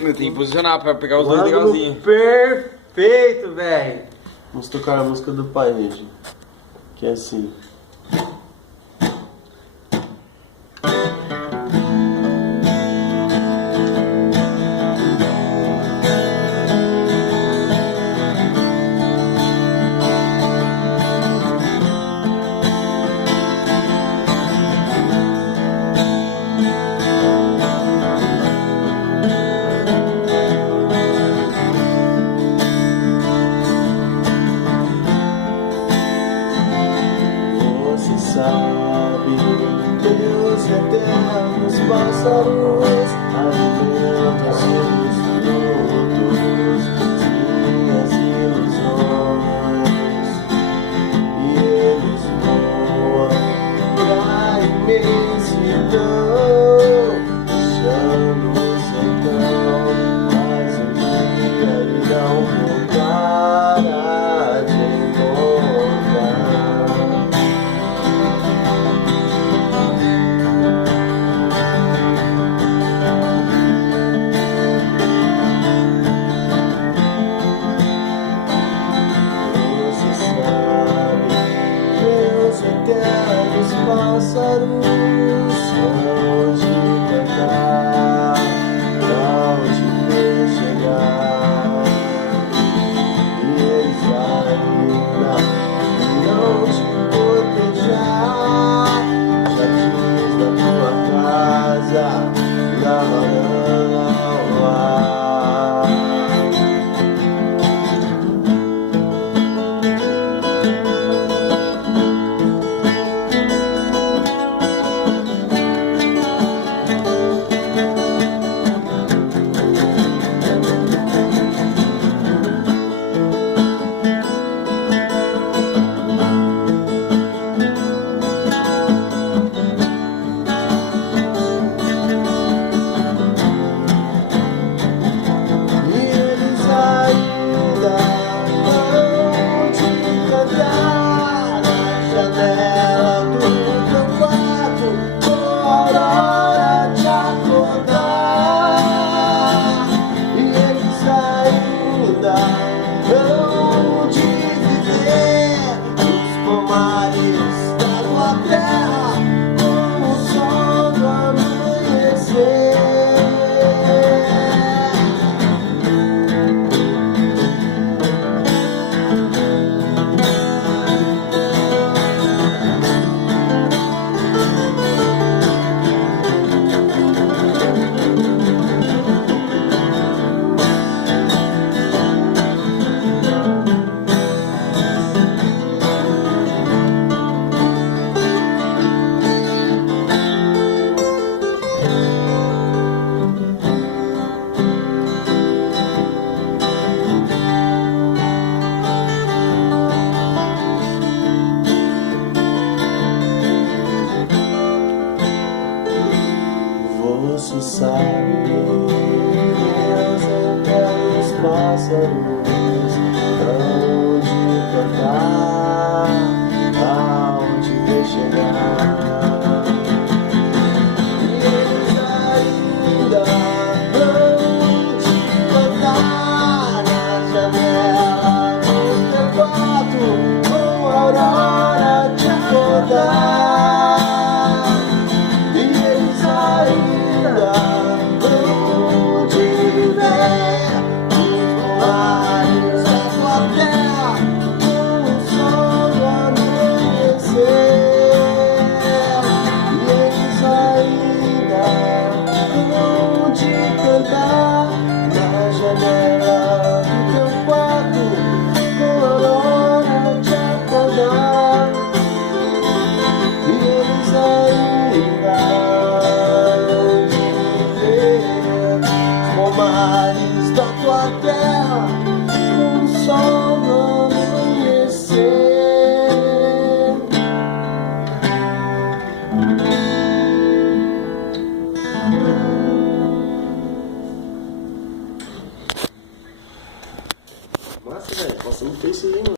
Eu tenho que posicionar pra pegar os dois ângulo legalzinho. perfeito, velho. Vamos tocar a música do pai, gente. Que é assim. Sabe, Deus é terra dos pássaros, alimenta seus frutos, minhas ilusões, e eles voam pra imensidão, deixando o sertão, mas um dia irão voltar a te encontrar. Os pássaros são de cantar, pra onde ver chegar, e eles ainda irão te proteger, jardins da tua casa, na varanda ao ar. Você sabe, Deus eterno os pássaros, aonde cantar, aonde ver chegar.